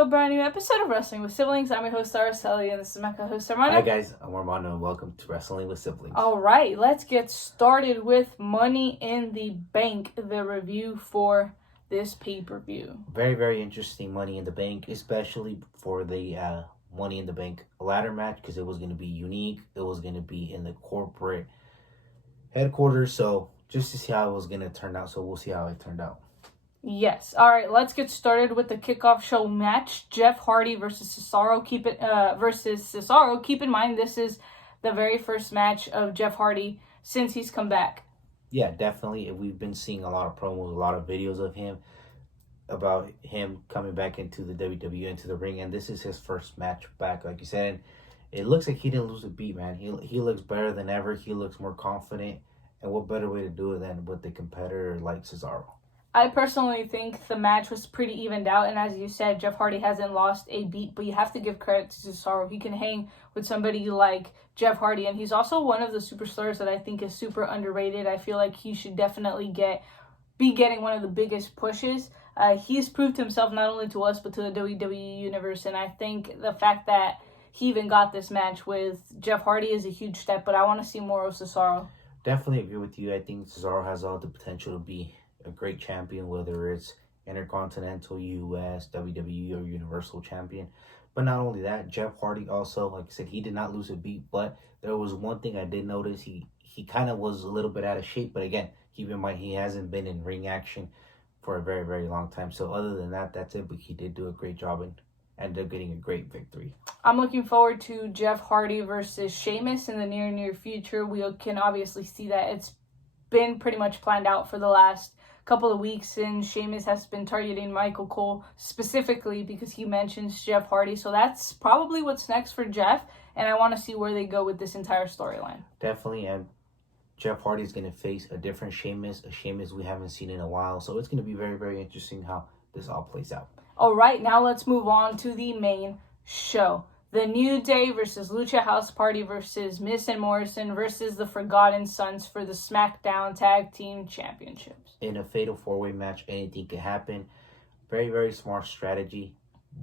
to a brand new episode of Wrestling with Siblings. I'm your host, Araceli, and this is my co-host, Armando. Hi guys, I'm Armando, and welcome to Wrestling with Siblings. Alright, let's get started with Money in the Bank, the review for this pay-per-view. Very, very interesting Money in the Bank, especially for the Money in the Bank ladder match, because it was going to be unique. It was going to be in the corporate headquarters, so just to see how it was going to turn out, so we'll see how it turned out. Yes. All right, let's get started with the kickoff show match. Jeff Hardy versus Cesaro. Keep in mind, this is the very first match of Jeff Hardy since he's come back. Yeah, definitely. We've been seeing a lot of promos, a lot of videos of him, about him coming back into the WWE, into the ring, and this is his first match back, like you said. And it looks like he didn't lose a beat, man. He looks better than ever. He looks more confident, and what better way to do it than with a competitor like Cesaro? I personally think the match was pretty evened out, and as you said, Jeff Hardy hasn't lost a beat, but you have to give credit to Cesaro. He can hang with somebody like Jeff Hardy, and he's also one of the superstars that I think is super underrated. I feel like he should definitely be getting one of the biggest pushes. He's proved himself not only to us, but to the WWE Universe, and I think the fact that he even got this match with Jeff Hardy is a huge step, but I want to see more of Cesaro. Definitely agree with you. I think Cesaro has all the potential to be a great champion, whether it's Intercontinental, US, WWE, or Universal Champion. But not only that, Jeff Hardy also, like I said, he did not lose a beat, but there was one thing I did notice. He kind of was a little bit out of shape, but again, keep in mind, he hasn't been in ring action for a very, very long time. So other than that, that's it, but he did do a great job and ended up getting a great victory. I'm looking forward to Jeff Hardy versus Sheamus in the near future. We can obviously see that it's been pretty much planned out for the last couple of weeks, and Sheamus has been targeting Michael Cole specifically because he mentions Jeff Hardy. So that's probably what's next for Jeff, and I want to see where they go with this entire storyline. Definitely, and Jeff Hardy is going to face a different Sheamus, a Sheamus we haven't seen in a while. So it's going to be very, very interesting how this all plays out. All right, now let's move on to the main show. The New Day versus Lucha House Party versus Miz and Morrison versus the Forgotten Sons for the SmackDown Tag Team Championships. In a fatal four-way match, anything could happen. Very, very smart strategy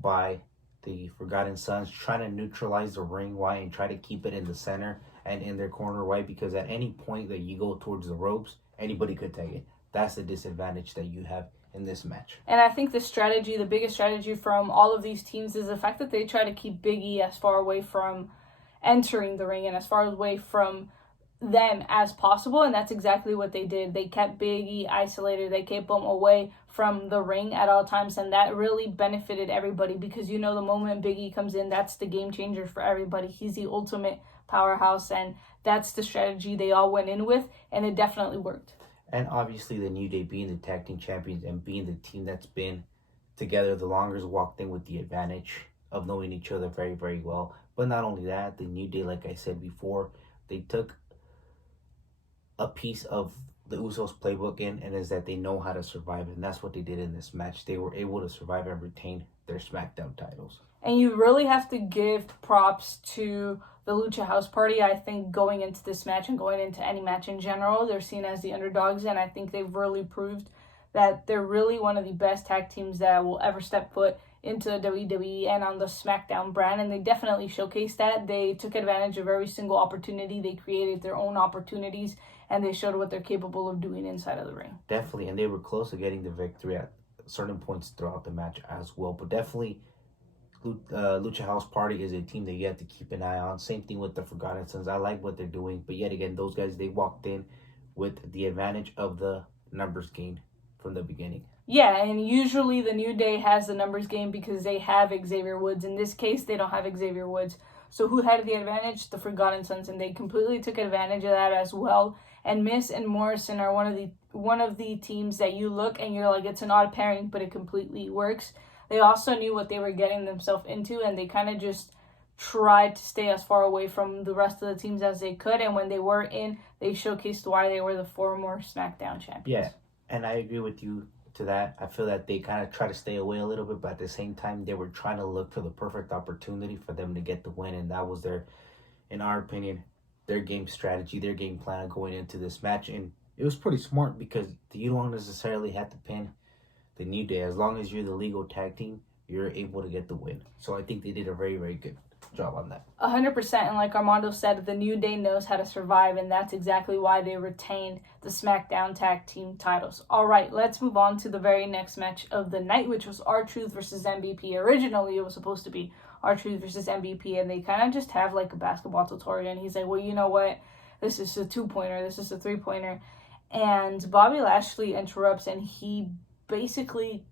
by the Forgotten Sons, trying to neutralize the ring, why, and try to keep it in the center and in their corner, why, because at any point that you go towards the ropes, anybody could take it. That's the disadvantage that you have in this match. And I think the biggest strategy from all of these teams is the fact that they try to keep Big E as far away from entering the ring and as far away from them as possible, and that's exactly what they did. They kept Big E isolated. They kept him away from the ring at all times, and that really benefited everybody because, you know, the moment Big E comes in, that's the game changer for everybody. He's the ultimate powerhouse, and that's the strategy they all went in with, and it definitely worked. And obviously the New Day being the tag team champions and being the team that's been together the longest, walked in with the advantage of knowing each other very, very well. But not only that, the New Day, like I said before, they took a piece of the Usos playbook in, and is that they know how to survive, and that's what they did in this match. They were able to survive and retain their SmackDown titles. And you really have to give props to the Lucha House Party. I think going into this match and going into any match in general, they're seen as the underdogs, and I think they've really proved that they're really one of the best tag teams that will ever step foot into the WWE and on the SmackDown brand, and they definitely showcased that. They took advantage of every single opportunity. They created their own opportunities, and they showed what they're capable of doing inside of the ring. Definitely, and they were close to getting the victory at certain points throughout the match as well. But definitely, Lucha House Party is a team that you have to keep an eye on. Same thing with the Forgotten Sons. I like what they're doing, but yet again, those guys, they walked in with the advantage of the numbers game from the beginning. Yeah, and usually the New Day has the numbers game because they have Xavier Woods. In this case, they don't have Xavier Woods. So who had the advantage? The Forgotten Sons, and they completely took advantage of that as well. And Miz and Morrison are one of the teams that you look and you're like, it's an odd pairing, but it completely works. They also knew what they were getting themselves into, and they kind of just tried to stay as far away from the rest of the teams as they could. And when they were in, they showcased why they were the former SmackDown champions. Yeah, and I agree with you to that. I feel that they kind of try to stay away a little bit, but at the same time, they were trying to look for the perfect opportunity for them to get the win, and that was in our opinion, their game strategy, their game plan going into this match. And it was pretty smart because you don't necessarily have to pin the New Day. As long as you're the legal tag team, you're able to get the win. So I think they did a very, very good job on that. 100%. And like Armando said, the New Day knows how to survive, and that's exactly why they retained the SmackDown Tag Team titles. All right, let's move on to the very next match of the night, which was R-Truth versus MVP. Originally, it was supposed to be R-Truth versus MVP, and they kind of just have like a basketball tutorial, and he's like, well, you know what? This is a 2-pointer. This is a 3-pointer. And Bobby Lashley interrupts, and he basically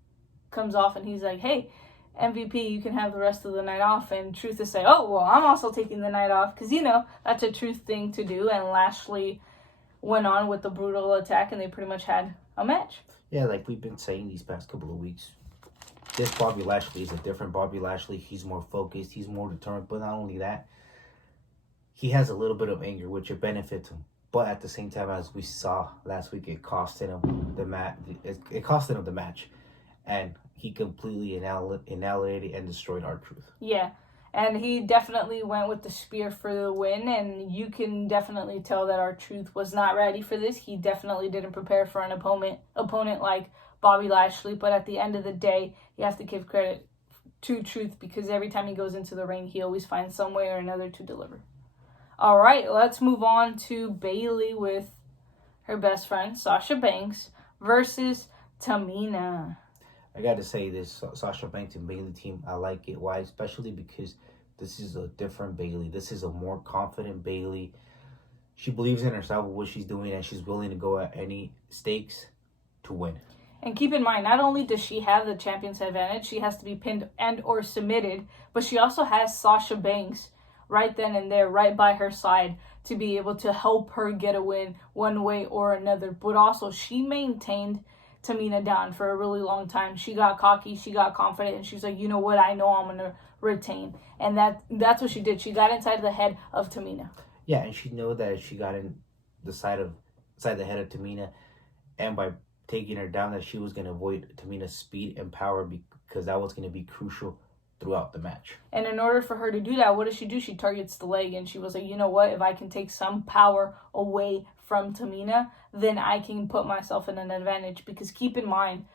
comes off, and he's like, hey, MVP, you can have the rest of the night off. And Truth is saying, oh, well, I'm also taking the night off. Because, that's a Truth thing to do. And Lashley went on with the brutal attack, and they pretty much had a match. Yeah, like we've been saying these past couple of weeks, this Bobby Lashley is a different Bobby Lashley. He's more focused. He's more determined. But not only that, he has a little bit of anger, which it benefits him. But at the same time, as we saw last week, it costed him the match. It costed him the match. And he completely annihilated and destroyed R-Truth. Yeah, and he definitely went with the spear for the win, and you can definitely tell that R-Truth was not ready for this. He definitely didn't prepare for an opponent like Bobby Lashley, but at the end of the day, you have to give credit to Truth because every time he goes into the ring, he always finds some way or another to deliver. All right, let's move on to Bayley with her best friend, Sasha Banks, versus Tamina. I got to say this, Sasha Banks and Bayley team, I like it. Why? Especially because this is a different Bayley. This is a more confident Bayley. She believes in herself and what she's doing, and she's willing to go at any stakes to win. And keep in mind, not only does she have the champion's advantage, she has to be pinned and or submitted, but she also has Sasha Banks right then and there, right by her side, to be able to help her get a win one way or another. But also, she maintained Tamina down for a really long time. She got cocky, she got confident, and she's like, you know what, I know I'm going to retain. And that's what she did. She got inside the head of Tamina. Yeah, and she knew that she got in inside the head of Tamina, and by taking her down, that she was going to avoid Tamina's speed and power because that was going to be crucial throughout the match. And in order for her to do that, what does she do? She targets the leg, and she was like, you know what, if I can take some power away from Tamina, then I can put myself in an advantage. Because keep in mind,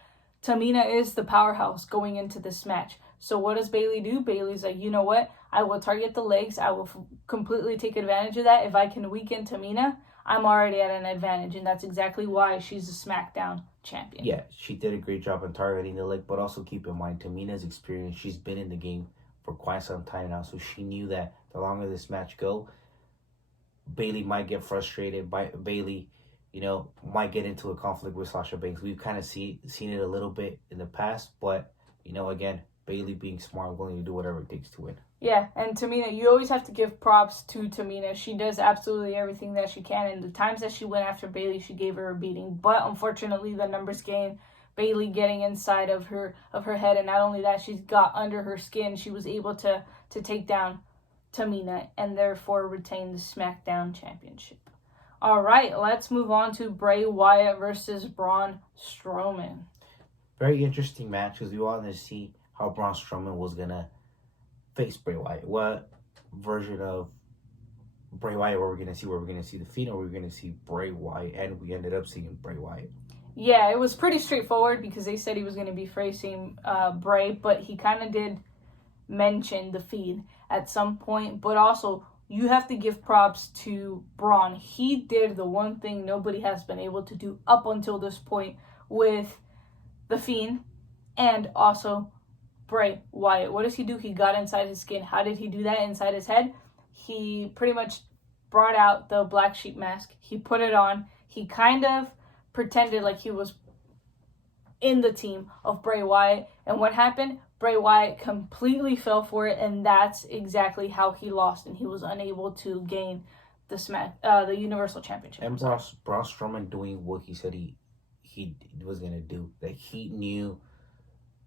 Tamina is the powerhouse going into this match. So what does Bayley do? Bayley's like, you know what, I will target the legs. I will completely take advantage of that. If I can weaken Tamina, I'm already at an advantage. And that's exactly why she's a SmackDown champion. Yeah, she did a great job on targeting the leg, but also keep in mind Tamina's experience. She's been in the game for quite some time now, so she knew that the longer this match go, Bayley might get frustrated. Bayley, might get into a conflict with Sasha Banks. We've kind of seen it a little bit in the past, but again, Bayley being smart, willing to do whatever it takes to win. Yeah, and Tamina, you always have to give props to Tamina. She does absolutely everything that she can, and the times that she went after Bayley, she gave her a beating. But unfortunately, the numbers game, Bayley getting inside of her head, and not only that, she got under her skin. She was able to take down Tamina and therefore retain the SmackDown Championship. All right, let's move on to Bray Wyatt versus Braun Strowman. Very interesting match because we wanted to see how Braun Strowman was going to face Bray Wyatt. What version of Bray Wyatt were we going to see? Were we going to see the Fiend or were we going to see Bray Wyatt? And we ended up seeing Bray Wyatt. Yeah, it was pretty straightforward because they said he was going to be facing Bray, but he kind of did mention the Fiend at some point. But also, you have to give props to Braun. He did the one thing nobody has been able to do up until this point with the Fiend and also Bray Wyatt. What does he do? He got inside his skin. How did he do that? Inside his head? He pretty much brought out the black sheep mask. He put it on. He kind of pretended like he was in the team of Bray Wyatt. And what happened? Bray Wyatt completely fell for it, and that's exactly how he lost, and he was unable to gain the Universal Championship. And Braun Strowman doing what he said he was going to do. Like, he knew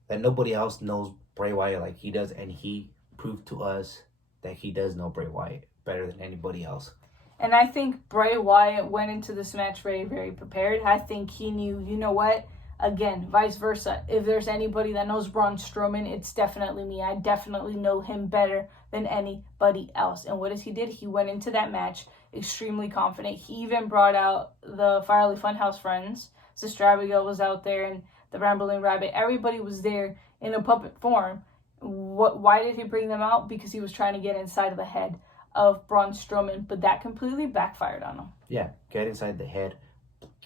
that nobody else knows Bray Wyatt like he does, and he proved to us that he does know Bray Wyatt better than anybody else. And I think Bray Wyatt went into this match very, very prepared. I think he knew, you know what? Again, vice versa. If there's anybody that knows Braun Strowman, it's definitely me. I definitely know him better than anybody else. And what he did? He went into that match extremely confident. He even brought out the Firely Funhouse friends. Sister Abigail was out there, and the Rambling Rabbit. Everybody was there in a puppet form. Why did he bring them out? Because he was trying to get inside of the head of Braun Strowman, but that completely backfired on him. Yeah, get inside the head,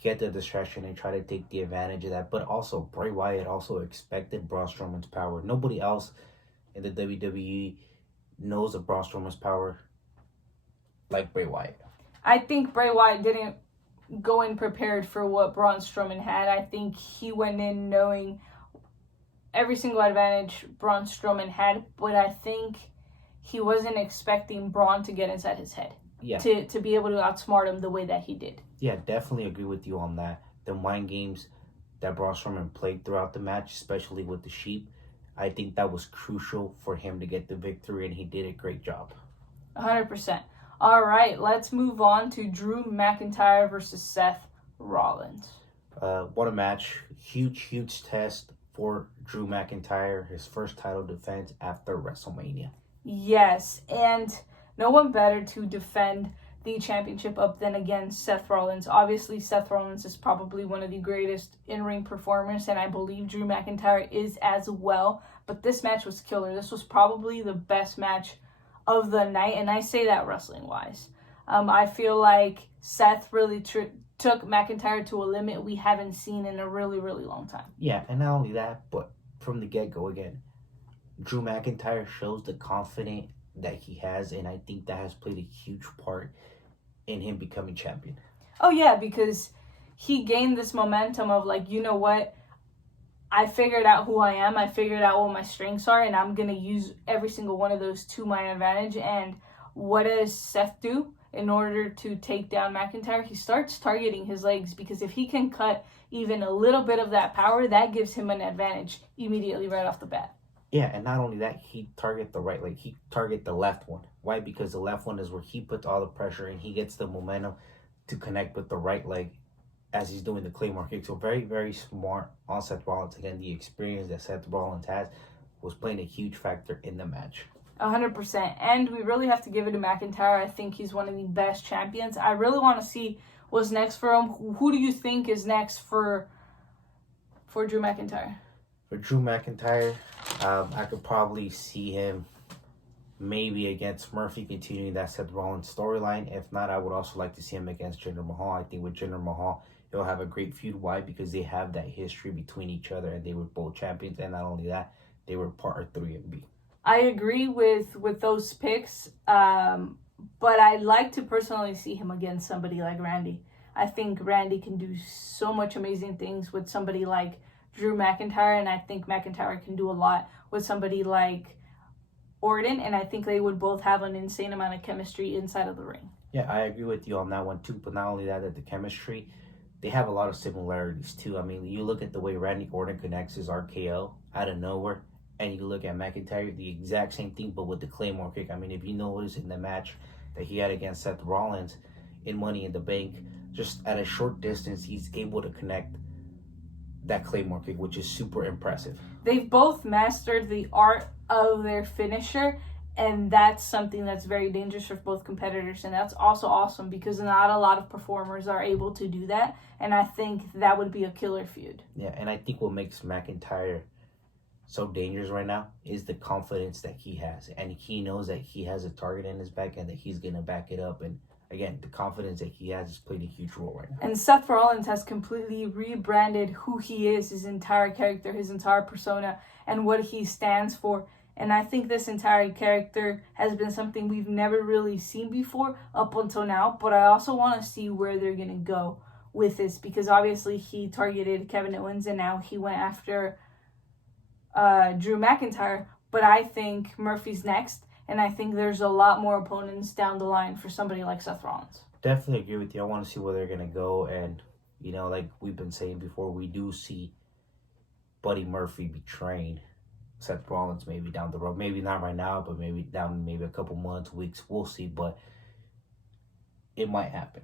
get the distraction, and try to take the advantage of that. But also, Bray Wyatt also expected Braun Strowman's power. Nobody else in the WWE knows of Braun Strowman's power like Bray Wyatt. I think Bray Wyatt didn't go in prepared for what Braun Strowman had. I think he went in knowing every single advantage Braun Strowman had, but I think he wasn't expecting Braun to get inside his head. Yeah. To be able to outsmart him the way that he did. Yeah, definitely agree with you on that. The mind games that Braun Strowman played throughout the match, especially with the sheep, I think that was crucial for him to get the victory, and he did a great job. 100%. All right, let's move on to Drew McIntyre versus Seth Rollins. What a match. Huge test for Drew McIntyre, his first title defense after WrestleMania. Yes, and no one better to defend the championship up than, again, Seth Rollins. Obviously, Seth Rollins is probably one of the greatest in-ring performers, and I believe Drew McIntyre is as well. But this match was killer. This was probably the best match of the night, and I say that wrestling-wise. I feel like Seth really took McIntyre to a limit we haven't seen in a really long time. Yeah, and not only that, but from the get-go again, Drew McIntyre shows the confidence that he has, and I think that has played a huge part in him becoming champion. Oh yeah, because he gained this momentum of like, you know what? I figured out who I am. I figured out what my strengths are, and I'm going to use every single one of those to my advantage. And what does Seth do in order to take down McIntyre? He starts targeting his legs, because if he can cut even a little bit of that power, that gives him an advantage immediately right off the bat. Yeah, and not only that, he target the right leg. He target the left one. Why? Because the left one is where he puts all the pressure, and he gets the momentum to connect with the right leg as he's doing the Claymore kick. So very smart on Seth Rollins. Again, the experience that Seth Rollins has was playing a huge factor in the match. 100%. And we really have to give it to McIntyre. I think he's one of the best champions. I really want to see what's next for him. Who do you think is next for Drew McIntyre? For Drew McIntyre, I could probably see him maybe against Murphy, continuing that Seth Rollins storyline. If not, I would also like to see him against Jinder Mahal. I think with Jinder Mahal, he'll have a great feud. Why? Because they have that history between each other, and they were both champions. And not only that, they were part of 3MB. I agree with those picks, but I'd like to personally see him against somebody like Randy. I think Randy can do so much amazing things with somebody like Drew McIntyre, and I think McIntyre can do a lot with somebody like Orton, and I think they would both have an insane amount of chemistry inside of the ring. Yeah, I agree with you on that one too, but not only that, the chemistry, they have a lot of similarities too. I mean, you look at the way Randy Orton connects his RKO out of nowhere, and you look at McIntyre, the exact same thing, but with the Claymore kick. I mean, if you notice in the match that he had against Seth Rollins in Money in the Bank, just at a short distance, he's able to connect that Claymore kick, which is super impressive. They've both mastered the art of their finisher, and that's something that's very dangerous for both competitors, and that's also awesome because not a lot of performers are able to do that, and I think that would be a killer feud. Yeah, and I think what makes McIntyre so dangerous right now is the confidence that he has, and he knows that he has a target in his back and that he's going to back it up, and again, the confidence that he has is playing a huge role right now. And Seth Rollins has completely rebranded who he is, his entire character, his entire persona, and what he stands for. And I think this entire character has been something we've never really seen before up until now. But I also want to see where they're going to go with this, because obviously he targeted Kevin Owens and now he went after Drew McIntyre. But I think Murphy's next. And I think there's a lot more opponents down the line for somebody like Seth Rollins. Definitely agree with you. I want to see where they're going to go. And, you know, like we've been saying before, we do see Buddy Murphy betraying Seth Rollins maybe down the road. Maybe not right now, but maybe down a couple months, weeks. We'll see. But it might happen.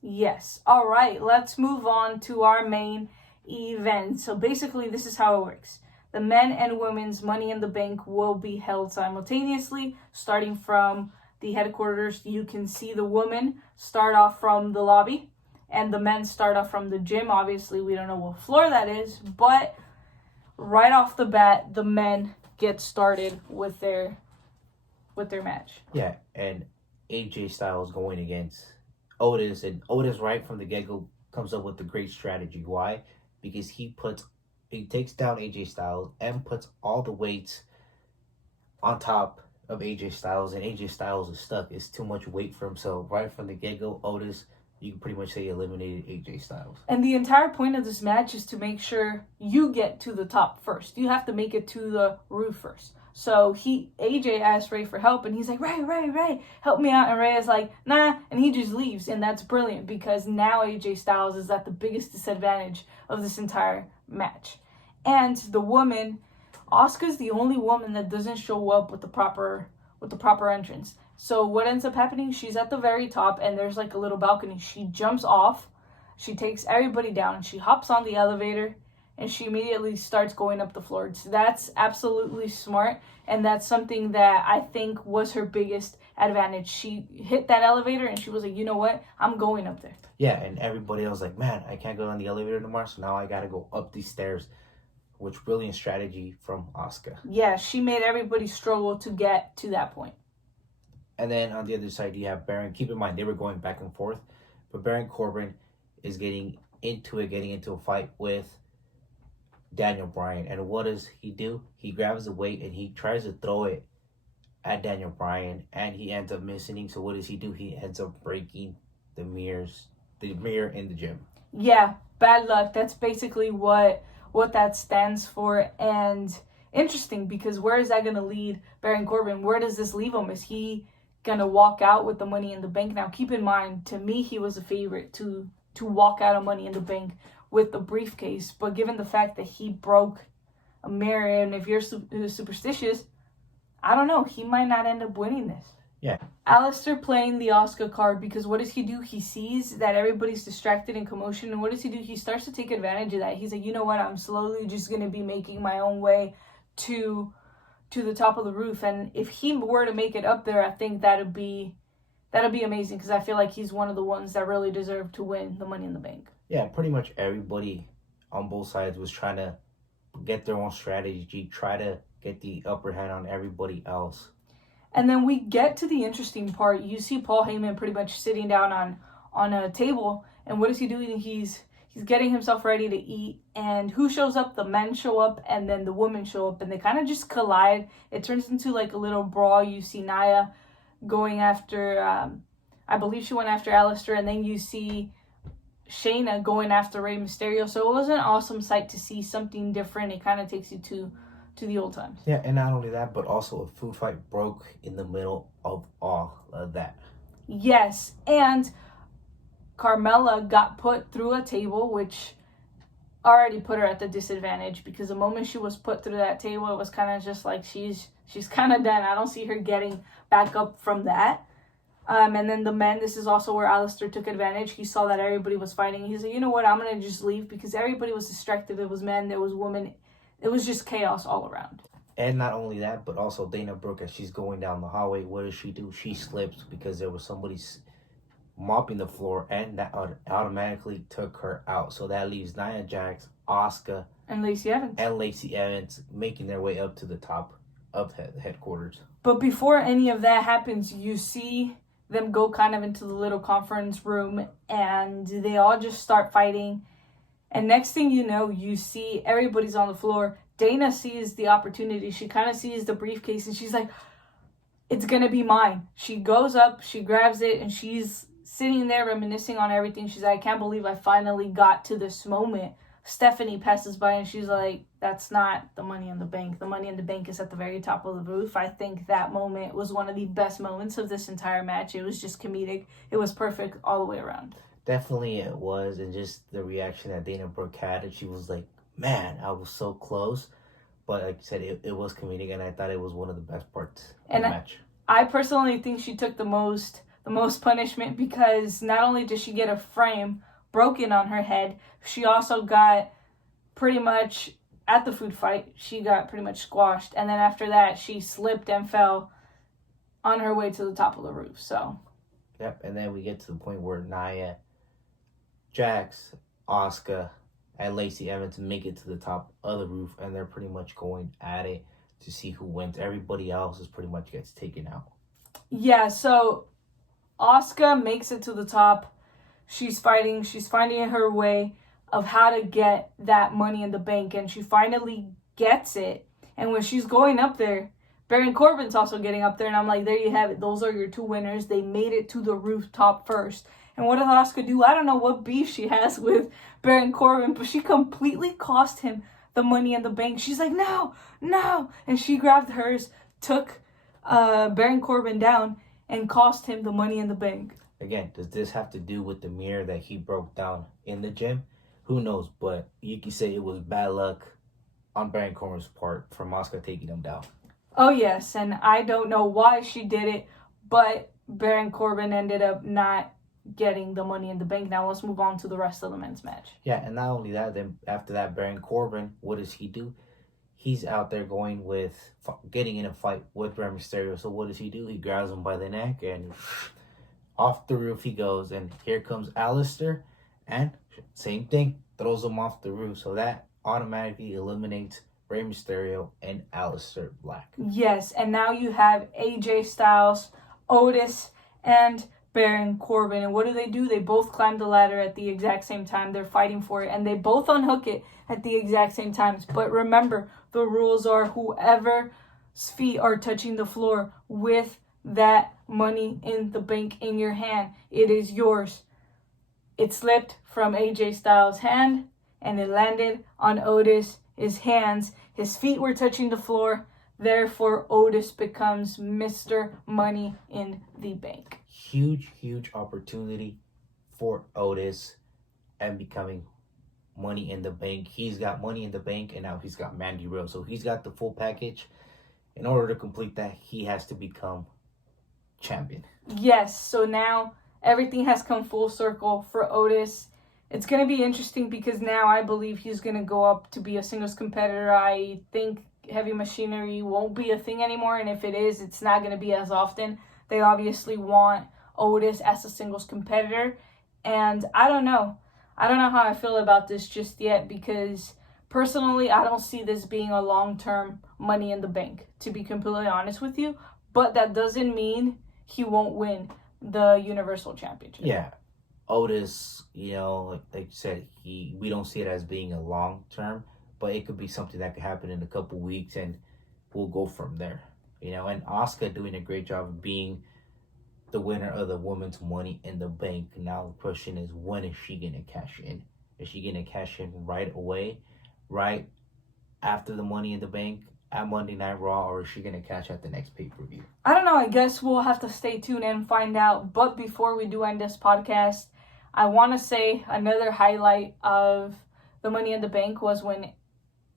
Yes. All right. Let's move on to our main event. So basically, this is how it works. The men and women's Money in the Bank will be held simultaneously, starting from the headquarters. You can see the women start off from the lobby, and the men start off from the gym. Obviously, we don't know what floor that is, but right off the bat, the men get started with their match. Yeah, and AJ Styles going against Otis, and Otis right from the get-go comes up with a great strategy. Why? Because he takes down AJ Styles and puts all the weights on top of AJ Styles, and AJ Styles is stuck. It's too much weight for him. So right from the get-go, Otis, you can pretty much say, eliminated AJ Styles. And the entire point of this match is to make sure you get to the top first. You have to make it to the roof first. So AJ asked Ray for help, and he's like, Ray, help me out. And Ray is like, nah, and he just leaves. And that's brilliant because now AJ Styles is at the biggest disadvantage of this entire match. And the woman, Asuka's the only woman that doesn't show up with the proper entrance. So what ends up happening, she's at the very top, and there's like a little balcony. She jumps off, she takes everybody down, and she hops on the elevator, and she immediately starts going up the floor. So that's absolutely smart, and that's something that I think was her biggest advantage. She hit that elevator, and she was like, you know what? I'm going up there. Yeah, and everybody else like, man, I can't go on the elevator anymore, so now I got to go up these stairs. Which brilliant strategy from Asuka. Yeah, she made everybody struggle to get to that point. And then on the other side, you have Baron. Keep in mind, they were going back and forth. But Baron Corbin is getting into a fight with Daniel Bryan. And what does he do? He grabs the weight and he tries to throw it at Daniel Bryan. And he ends up missing. So what does he do? He ends up breaking the mirror in the gym. Yeah, bad luck. That's basically what that stands for. And interesting, because where is that going to lead Baron Corbin? Where does this leave him? Is he going to walk out with the Money in the Bank? Now, keep in mind, to me, he was a favorite to walk out of Money in the Bank with the briefcase. But given the fact that he broke a mirror, and if you're superstitious, I don't know, he might not end up winning this. Yeah. Aleister playing the Asuka card, because what does he do? He sees that everybody's distracted in commotion, and what does he do? He starts to take advantage of that. He's like, you know what? I'm slowly just going to be making my own way to the top of the roof, and if he were to make it up there, I think that'd be amazing, because I feel like he's one of the ones that really deserve to win the Money in the Bank. Yeah, pretty much everybody on both sides was trying to get their own strategy, try to get the upper hand on everybody else. And then we get to the interesting part. You see Paul Heyman pretty much sitting down on a table, and what is he doing? He's getting himself ready to eat, and who shows up? The men show up, and then the women show up, and they kind of just collide. It turns into like a little brawl. You see Nia going after, I believe she went after Aleister, and then you see Shayna going after Rey Mysterio. So it was an awesome sight to see something different. It kind of takes you to the old times. Yeah, and not only that, but also a food fight broke in the middle of all of that. Yes, and Carmella got put through a table, which already put her at the disadvantage, because the moment she was put through that table, it was kind of just like she's kind of done. I don't see her getting back up from that. And then the men, this is also where Aleister took advantage. He saw that everybody was fighting. He said, you know what, I'm going to just leave, because everybody was distracted. There was men, there was women. It was just chaos all around. And not only that, but also Dana Brooke, as she's going down the hallway, what does she do? She slips because there was somebody mopping the floor, and that automatically took her out. So that leaves Nia Jax, Asuka, and Lacey Evans making their way up to the top of the headquarters. But before any of that happens, you see them go kind of into the little conference room, and they all just start fighting. And next thing you know, you see everybody's on the floor. Dana sees the opportunity. She kind of sees the briefcase, and she's like, it's going to be mine. She goes up, she grabs it, and she's sitting there reminiscing on everything. She's like, I can't believe I finally got to this moment. Stephanie passes by, and she's like, that's not the Money in the Bank. The Money in the Bank is at the very top of the roof. I think that moment was one of the best moments of this entire match. It was just comedic. It was perfect all the way around. Definitely it was, and just the reaction that Dana Brooke had, and she was like, man, I was so close. But like you said, it was comedic, and I thought it was one of the best parts of the match. I personally think she took the most punishment, because not only did she get a frame broken on her head, she also got pretty much, at the food fight, she got pretty much squashed. And then after that, she slipped and fell on her way to the top of the roof. So, yep, and then we get to the point where Nia, Jax, Asuka, and Lacey Evans make it to the top of the roof, and they're pretty much going at it to see who wins. Everybody else is pretty much gets taken out. Yeah, so Asuka makes it to the top. She's finding her way of how to get that Money in the Bank, and she finally gets it. And when she's going up there, Baron Corbin's also getting up there, and I'm like, there you have it. Those are your two winners. They made it to the rooftop first. And what did Asuka do? I don't know what beef she has with Baron Corbin, but she completely cost him the Money in the Bank. She's like, no. And she grabbed hers, took Baron Corbin down, and cost him the Money in the Bank. Again, does this have to do with the mirror that he broke down in the gym? Who knows? But you can say it was bad luck on Baron Corbin's part from Asuka taking him down. Oh, yes, and I don't know why she did it, but Baron Corbin ended up not getting the Money in the Bank. Now let's move on to the rest of the men's match. Yeah, and not only that, then after that, Baron Corbin, what does he do? He's out there getting in a fight with Rey Mysterio. So what does he do? He grabs him by the neck and off the roof he goes. And here comes Alistair, and same thing, throws him off the roof. So that automatically eliminates Rey Mysterio and Alistair Black. Yes, and now you have AJ Styles, Otis, and Baron Corbin. And what do? They both climb the ladder at the exact same time. They're fighting for it, and they both unhook it at the exact same times. But remember, the rules are whoever's feet are touching the floor with that Money in the Bank in your hand, it is yours. It slipped from AJ Styles' hand, and it landed on Otis' hands. His feet were touching the floor. Therefore, Otis becomes Mr. Money in the Bank. Huge opportunity for Otis and becoming Money in the Bank. He's got Money in the Bank, and now he's got Mandy Rose. So he's got the full package. In order to complete that, he has to become champion. Yes, so now everything has come full circle for Otis. It's going to be interesting because now I believe he's going to go up to be a singles competitor. I think heavy machinery won't be a thing anymore, and if it is, it's not going to be as often. They obviously want Otis as a singles competitor, and I don't know how I feel about this just yet, because personally I don't see this being a long-term Money in the Bank, to be completely honest with you. But that doesn't mean he won't win the Universal Championship. Yeah, Otis, like you said, we don't see it as being a long-term, but it could be something that could happen in a couple weeks, and we'll go from there. And Asuka doing a great job of being the winner of the Women's Money in the Bank. Now the question is, when is she going to cash in? Is she going to cash in right away, right after the Money in the Bank at Monday Night Raw, or is she going to cash at the next pay-per-view? I don't know. I guess we'll have to stay tuned and find out. But before we do end this podcast, I want to say another highlight of the Money in the Bank was when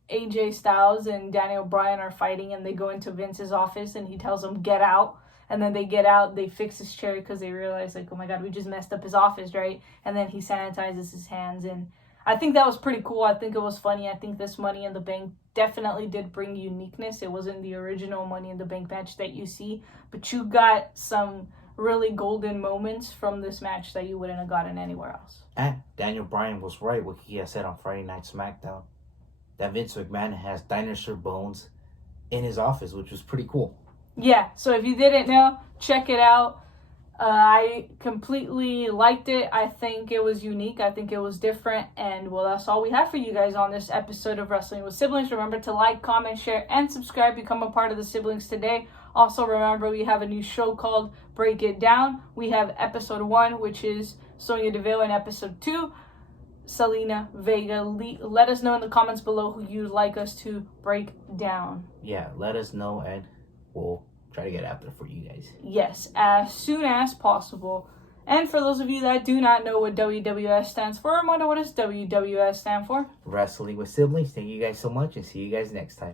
AJ Styles and Daniel Bryan are fighting, and they go into Vince's office, and he tells them, get out. And then they get out, they fix his chair because they realize, like, oh my God, we just messed up his office, right? And then he sanitizes his hands. And I think that was pretty cool. I think it was funny. I think this Money in the Bank definitely did bring uniqueness. It wasn't the original Money in the Bank match that you see, but you got some really golden moments from this match that you wouldn't have gotten anywhere else. And Daniel Bryan was right what he had said on Friday Night SmackDown, that Vince McMahon has dinosaur bones in his office, which was pretty cool. Yeah, so if you didn't know, check it out. I completely liked it. I think it was unique. I think it was different. And, well, that's all we have for you guys on this episode of Wrestling with Siblings. Remember to like, comment, share, and subscribe. Become a part of the Siblings today. Also, remember, we have a new show called Break It Down. We have episode 1, which is Sonya Deville, and episode 2, Selena Vega. Let us know in the comments below who you'd like us to break down. Yeah, let us know, and we'll try to get out there for you guys. Yes, as soon as possible. And for those of you that do not know what WWS stands for, what does WWS stand for? Wrestling with Siblings. Thank you guys so much, and see you guys next time.